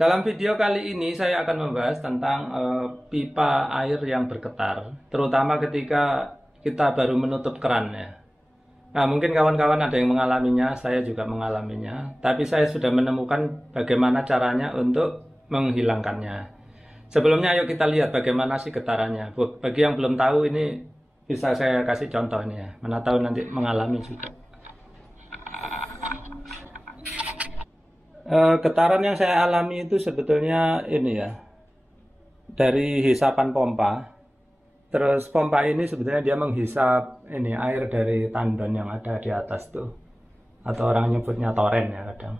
Dalam video kali ini saya akan membahas tentang pipa air yang bergetar, terutama ketika kita baru menutup keran ya. Nah, mungkin kawan-kawan ada yang mengalaminya, saya juga mengalaminya, tapi saya sudah menemukan bagaimana caranya untuk menghilangkannya. Sebelumnya ayo kita lihat bagaimana sih getarannya. Bagi yang belum tahu ini bisa saya kasih contoh ini ya, mana tahu nanti mengalami juga. Getaran yang saya alami itu sebetulnya ini ya, dari hisapan pompa. Terus pompa ini sebetulnya dia menghisap ini air dari tandon yang ada di atas tuh, atau orang nyebutnya toren ya kadang.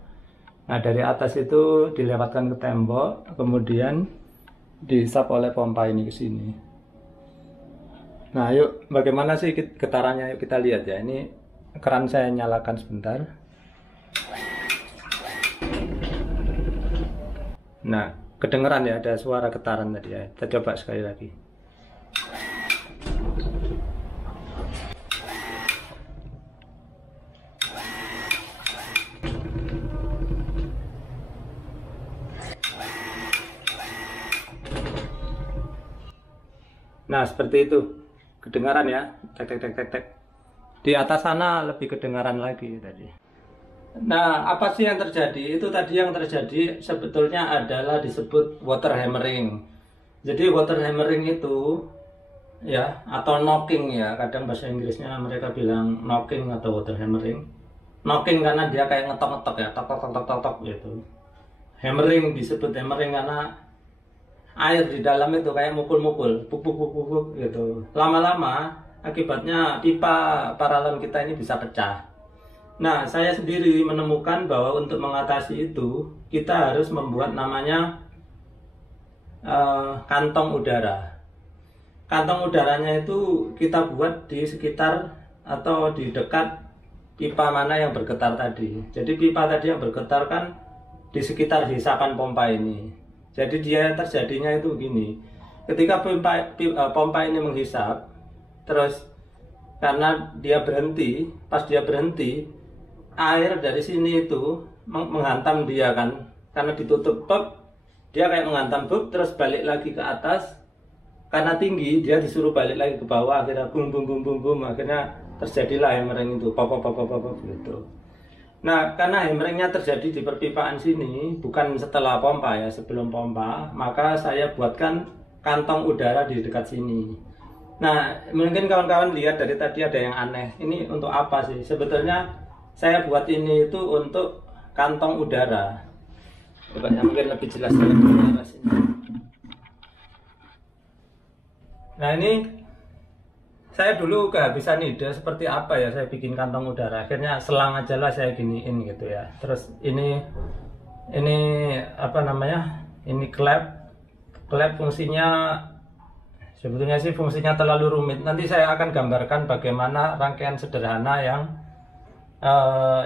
Nah, dari atas itu dilewatkan ke tembok, kemudian dihisap oleh pompa ini ke sini. Nah, yuk bagaimana sih getarannya, yuk kita lihat ya. Ini keran saya nyalakan sebentar. Nah, kedengeran ya, ada suara getaran tadi ya. Kita coba sekali lagi. Nah, seperti itu. Kedengaran ya. Tek tek tek tek tek. Di atas sana lebih kedengaran lagi tadi. Nah, apa sih yang terjadi? Itu tadi yang terjadi sebetulnya adalah disebut water hammering. Jadi water hammering itu ya, atau knocking ya, kadang bahasa Inggrisnya mereka bilang knocking atau water hammering. Knocking karena dia kayak ngetok-ngetok ya, tok tok tok tok tok gitu. Hammering disebut hammering karena air di dalam itu kayak mukul-mukul, puk gitu. Lama-lama akibatnya pipa paralon kita ini bisa pecah. Nah, saya sendiri menemukan bahwa untuk mengatasi itu kita harus membuat namanya kantong udara. Kantong udaranya itu kita buat di sekitar atau di dekat pipa mana yang bergetar tadi. Jadi pipa tadi yang bergetar kan di sekitar hisapan pompa ini. Jadi dia terjadinya itu gini. Ketika pompa ini menghisap, terus karena dia berhenti, pas dia berhenti, air dari sini itu menghantam dia kan, karena ditutup bab, dia kayak menghantam bab, terus balik lagi ke atas. Karena tinggi, dia disuruh balik lagi ke bawah, akhirnya bum bum bum bum bum, akhirnya terjadilah hammering itu, pop gitu. Nah, karena hammeringnya terjadi di perpipaan sini, bukan setelah pompa ya, sebelum pompa, maka saya buatkan kantong udara di dekat sini. Nah, mungkin kawan-kawan lihat dari tadi ada yang aneh. Ini untuk apa sih? Sebetulnya saya buat ini itu untuk kantong udara. Coba ya, mungkin lebih jelas dari udara sini. Nah, ini saya dulu kehabisan ide seperti apa ya saya bikin kantong udara. Akhirnya selang aja lah saya giniin gitu ya. Terus ini apa namanya? Ini klep fungsinya sebetulnya sih fungsinya terlalu rumit. Nanti saya akan gambarkan bagaimana rangkaian sederhana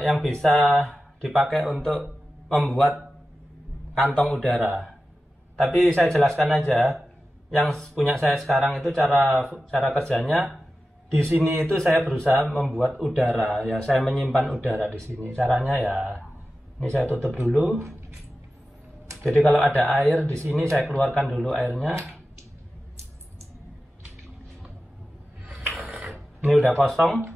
yang bisa dipakai untuk membuat kantong udara. Tapi saya jelaskan aja, yang punya saya sekarang itu cara kerjanya di sini itu saya berusaha membuat udara ya, saya menyimpan udara di sini. Caranya ya, ini saya tutup dulu. Jadi kalau ada air di sini saya keluarkan dulu airnya. Ini udah kosong.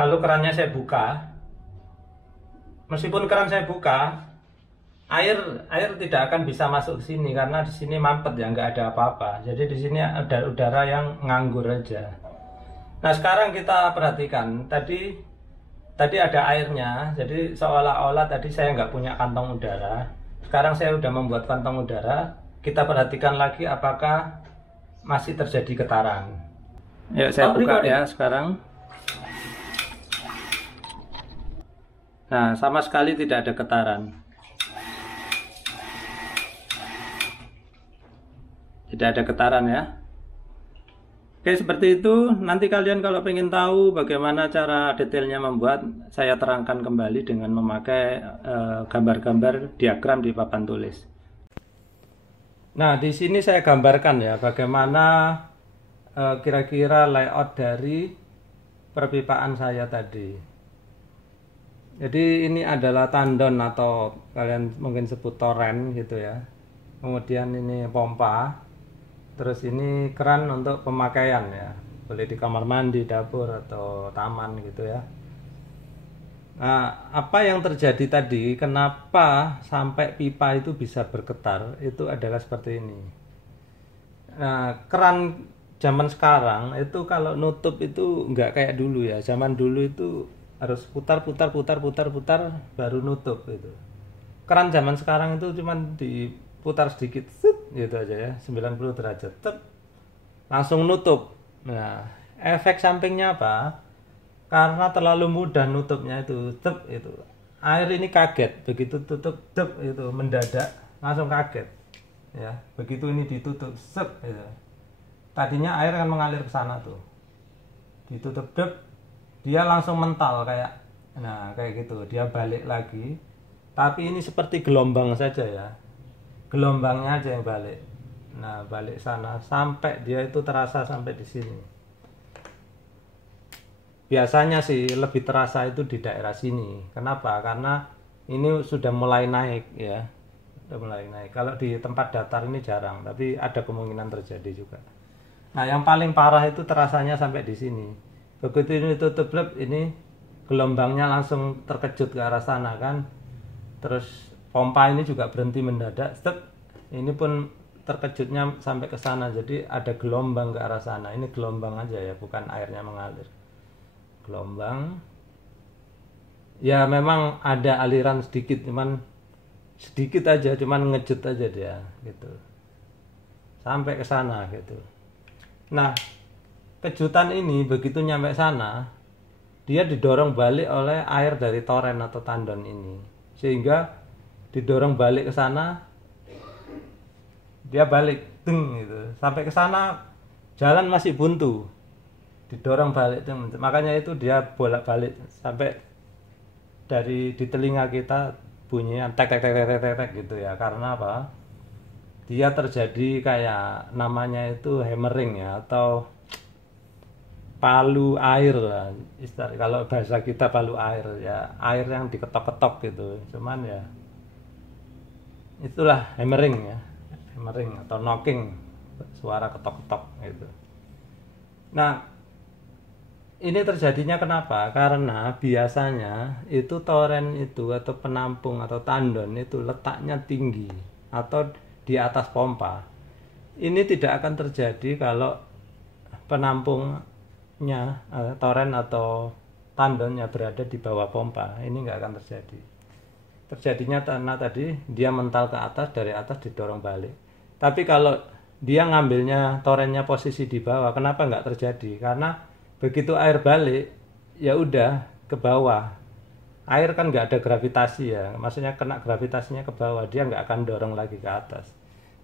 Lalu kerannya saya buka. Meskipun keran saya buka, air tidak akan bisa masuk ke sini karena di sini mampet ya, nggak ada apa-apa. Jadi di sini ada udara yang nganggur aja. Nah, sekarang kita perhatikan tadi ada airnya. Jadi seolah-olah tadi saya nggak punya kantong udara. Sekarang saya udah membuat kantong udara. Kita perhatikan lagi apakah masih terjadi getaran. Ya, saya buka ya sekarang. Nah, sama sekali tidak ada getaran. Tidak ada getaran ya. Oke, seperti itu. Nanti kalian kalau pengen tahu bagaimana cara detailnya membuat, saya terangkan kembali dengan memakai gambar-gambar diagram di papan tulis. Nah, di sini saya gambarkan ya bagaimana kira-kira layout dari perpipaan saya tadi. Jadi ini adalah tandon atau kalian mungkin sebut toren gitu ya. Kemudian ini pompa. Terus ini keran untuk pemakaian ya. Boleh di kamar mandi, dapur atau taman gitu ya. Nah, apa yang terjadi tadi? Kenapa sampai pipa itu bisa bergetar? Itu adalah seperti ini. Nah, keran zaman sekarang itu kalau nutup itu nggak kayak dulu ya. Zaman dulu itu harus putar baru nutup itu. Keran zaman sekarang itu cuman diputar sedikit set, gitu aja ya, 90 derajat tep, langsung nutup. Nah, efek sampingnya apa? Karena terlalu mudah nutupnya itu tep, itu air ini kaget begitu tutup tep, itu mendadak langsung kaget ya. Begitu ini ditutup sep, gitu. Tadinya air kan mengalir ke sana tuh, ditutup dep, dia langsung mental kayak, nah kayak gitu, dia balik lagi. Tapi ini seperti gelombang saja ya, gelombangnya aja yang balik. Nah, balik sana sampai dia itu terasa sampai di sini. Biasanya sih lebih terasa itu di daerah sini. Kenapa? Karena ini sudah mulai naik ya, sudah mulai naik. Kalau di tempat datar ini jarang, tapi ada kemungkinan terjadi juga. Nah, yang paling parah itu terasanya sampai di sini. Begitu ini tutup lep, ini gelombangnya langsung terkejut ke arah sana kan. Terus pompa ini juga berhenti mendadak, step. Ini pun terkejutnya sampai ke sana. Jadi ada gelombang ke arah sana. Ini gelombang aja ya, bukan airnya mengalir. Gelombang. Ya memang ada aliran sedikit, cuman sedikit aja, cuman ngejut aja dia gitu. Sampai ke sana gitu. Nah, kejutan ini begitu nyampe sana, dia didorong balik oleh air dari toren atau tandon ini, sehingga didorong balik ke sana, dia balik deng gitu. Sampai ke sana jalan masih buntu, didorong balik deng. Makanya itu dia bolak-balik sampai dari di telinga kita bunyinya tek tek tek tek tek tek gitu ya. Karena apa? Dia terjadi kayak namanya itu hammering ya, atau palu air lah istilah. Kalau bahasa kita palu air ya, air yang diketok-ketok gitu. Cuman ya itulah hammering ya, hammering atau knocking, suara ketok-ketok gitu. Nah, ini terjadinya kenapa? Karena biasanya itu toren itu atau penampung atau tandon itu letaknya tinggi atau di atas pompa. Ini tidak akan terjadi kalau penampungnya toren atau tandonnya berada di bawah pompa. Ini nggak akan terjadi. Terjadinya karena tadi dia mental ke atas, dari atas didorong balik. Tapi kalau dia ngambilnya torennya posisi di bawah, kenapa nggak terjadi? Karena begitu air balik, ya udah ke bawah. Air kan nggak ada gravitasi ya, maksudnya kena gravitasinya ke bawah, dia nggak akan dorong lagi ke atas.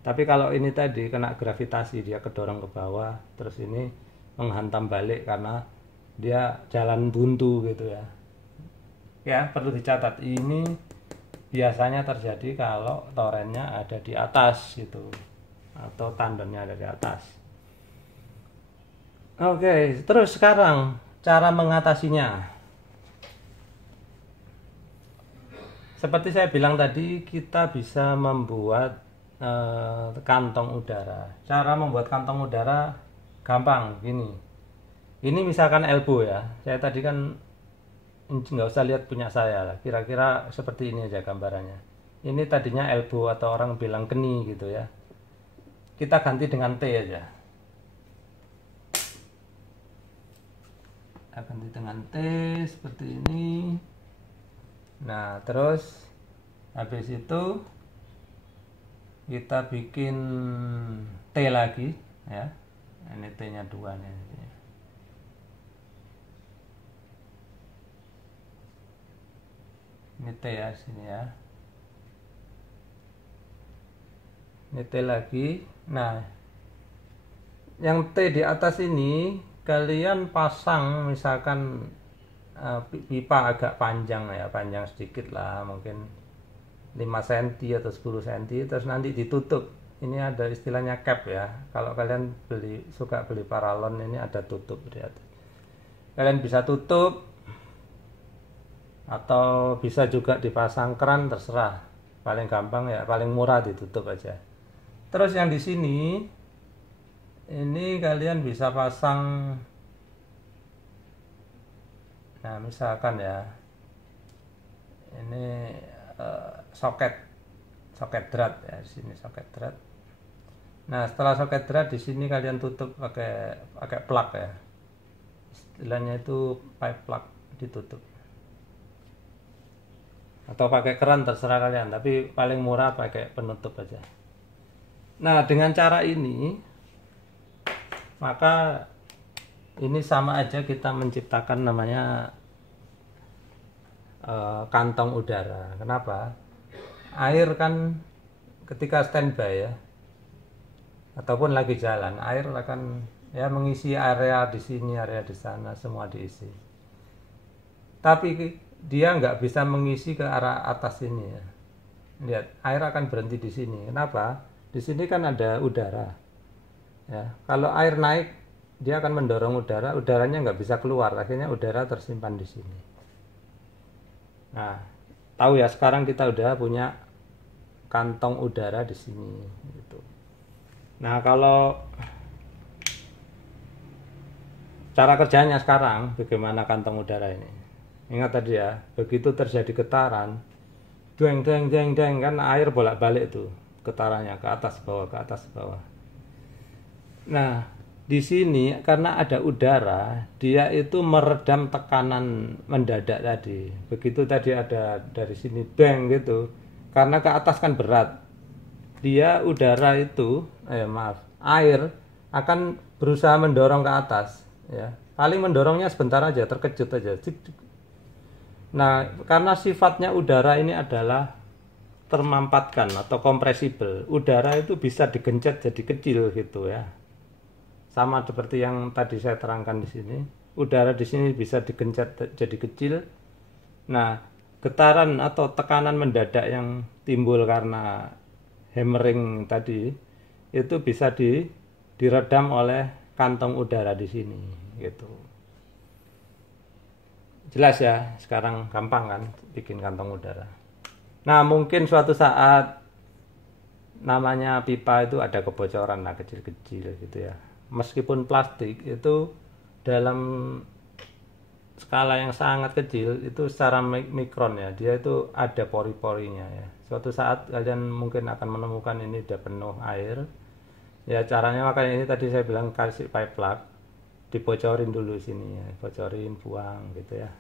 Tapi kalau ini tadi kena gravitasi, dia kedorong ke bawah, terus ini menghantam balik karena dia jalan buntu gitu ya. Ya, perlu dicatat, ini biasanya terjadi kalau torennya ada di atas gitu, atau tandonnya ada di atas. Oke, terus sekarang cara mengatasinya. Seperti saya bilang tadi, kita bisa membuat kantong udara. Cara membuat kantong udara gampang gini. Ini misalkan elbow ya. Saya tadi kan nggak usah lihat punya saya lah. Kira-kira seperti ini aja gambarannya. Ini tadinya elbow atau orang bilang keni gitu ya. Kita ganti dengan T aja. Kita ganti dengan T seperti ini. Nah, terus habis itu kita bikin T lagi ya. Ini T-nya 2 nih. Ini T ya, sini ya. Ini T lagi. Nah, yang T di atas ini kalian pasang misalkan pipa agak panjang ya, panjang sedikit lah, mungkin 5 cm atau 10 cm, terus nanti ditutup. Ini ada istilahnya cap ya. Kalau kalian suka beli paralon, ini ada tutup di atas. Kalian bisa tutup atau bisa juga dipasang keran, terserah. Paling gampang ya, paling murah ditutup aja. Terus yang di sini ini kalian bisa pasang, nah misalkan ya ini soket drat ya, di sini soket drat. Nah setelah soket drat di sini kalian tutup pakai plug ya, istilahnya itu pipe plug, ditutup atau pakai keran terserah kalian, tapi paling murah pakai penutup aja. Nah dengan cara ini maka ini sama aja kita menciptakan namanya kantong udara. Kenapa? Air kan ketika standby ya, ataupun lagi jalan, air akan ya mengisi area di sini, area di sana, semua diisi. Tapi dia nggak bisa mengisi ke arah atas ini ya. Lihat, air akan berhenti di sini. Kenapa? Di sini kan ada udara. Ya, kalau air naik, dia akan mendorong udara, udaranya nggak bisa keluar, akhirnya udara tersimpan di sini. Nah, tahu ya, sekarang kita udah punya kantong udara di sini. Gitu. Nah, kalau cara kerjanya sekarang, bagaimana kantong udara ini? Ingat tadi ya, begitu terjadi getaran, deng kan air bolak-balik tuh getarannya ke atas bawah, ke atas bawah. Nah, di sini karena ada udara, dia itu meredam tekanan mendadak tadi. Begitu tadi ada dari sini bang gitu, karena ke atas kan berat. Dia udara itu, air akan berusaha mendorong ke atas, ya. Paling mendorongnya sebentar aja, terkejut aja. Nah, karena sifatnya udara ini adalah termampatkan atau kompresibel, udara itu bisa digencet jadi kecil gitu ya. Sama seperti yang tadi saya terangkan di sini, udara di sini bisa digencet jadi kecil. Nah, getaran atau tekanan mendadak yang timbul karena hammering tadi itu bisa diredam oleh kantong udara di sini gitu. Jelas ya, sekarang gampang kan bikin kantong udara. Nah, mungkin suatu saat namanya pipa itu ada kebocoran lah kecil-kecil gitu ya. Meskipun plastik itu dalam skala yang sangat kecil, itu secara mikron ya, dia itu ada pori-porinya ya. Suatu saat kalian mungkin akan menemukan ini udah penuh air. Ya caranya makanya ini tadi saya bilang kasih pipe plug, dibocorin dulu sini ya, bocorin, buang gitu ya.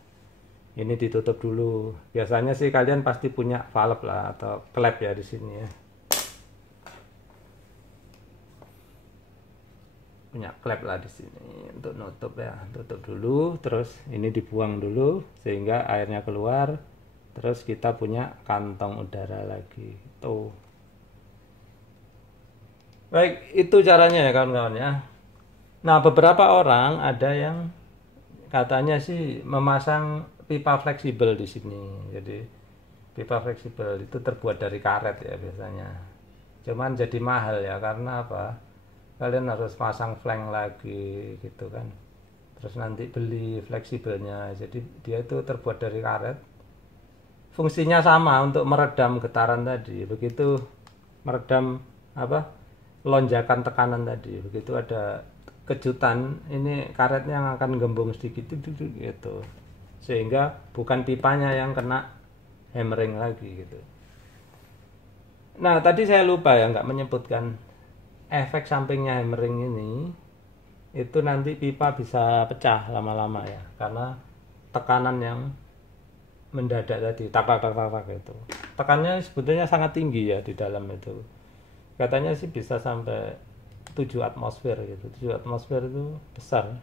Ini ditutup dulu. Biasanya sih kalian pasti punya valve lah atau klep ya di sini ya. Punya klep lah di sini untuk nutup ya. Tutup dulu, terus ini dibuang dulu sehingga airnya keluar. Terus kita punya kantong udara lagi. Tuh. Baik, itu caranya ya kawan-kawan ya. Nah, beberapa orang ada yang katanya sih memasang pipa fleksibel di sini. Jadi pipa fleksibel itu terbuat dari karet ya biasanya. Cuman jadi mahal ya, karena apa? Kalian harus pasang flank lagi gitu kan. Terus nanti beli fleksibelnya. Jadi dia itu terbuat dari karet. Fungsinya sama untuk meredam getaran tadi. Begitu meredam lonjakan tekanan tadi. Begitu ada kejutan, ini karetnya yang akan gembung sedikit gitu. Sehingga bukan pipanya yang kena hammering lagi gitu. Nah, tadi saya lupa ya nggak menyebutkan efek sampingnya hammering ini, itu nanti pipa bisa pecah lama-lama ya, karena tekanan yang mendadak tadi, tak itu. Tekanannya sebetulnya sangat tinggi ya di dalam itu. Katanya sih bisa sampai 7 atmosfer gitu. 7 atmosfer itu besar.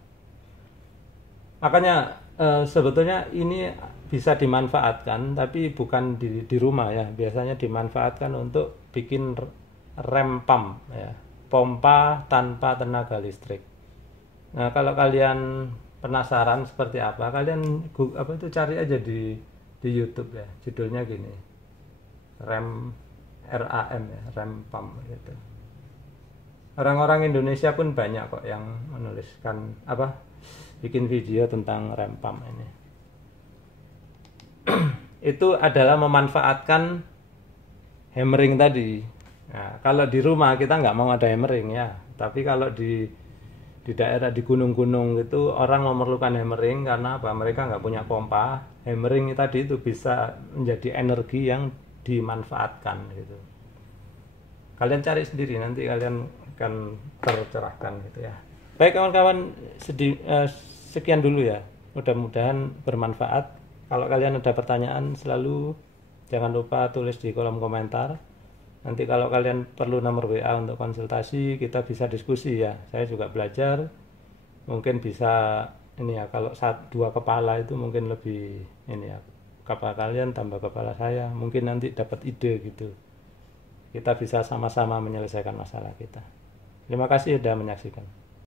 Makanya sebetulnya ini bisa dimanfaatkan, tapi bukan di rumah ya. Biasanya dimanfaatkan untuk bikin rem pump ya, pompa tanpa tenaga listrik. Nah, kalau kalian penasaran seperti apa, kalian cari aja di YouTube ya. Judulnya gini, RAM ya, rem pump gitu. Orang-orang Indonesia pun banyak kok yang menuliskan bikin video tentang rem pump ini. itu adalah memanfaatkan hammering tadi. Nah, kalau di rumah kita nggak mau ada hammering ya, tapi kalau di daerah di gunung-gunung itu orang memerlukan hammering karena apa? Mereka nggak punya pompa. Hammering tadi itu bisa menjadi energi yang dimanfaatkan gitu. Kalian cari sendiri, nanti kalian akan tercerahkan gitu ya. Baik kawan-kawan, sekian dulu ya. Mudah-mudahan bermanfaat. Kalau kalian ada pertanyaan selalu jangan lupa tulis di kolom komentar. Nanti kalau kalian perlu nomor WA untuk konsultasi, kita bisa diskusi ya. Saya juga belajar. Mungkin bisa ini ya, kalau dua kepala itu mungkin lebih ini ya. Kepala kalian tambah kepala saya, mungkin nanti dapat ide gitu. Kita bisa sama-sama menyelesaikan masalah kita. Terima kasih sudah menyaksikan.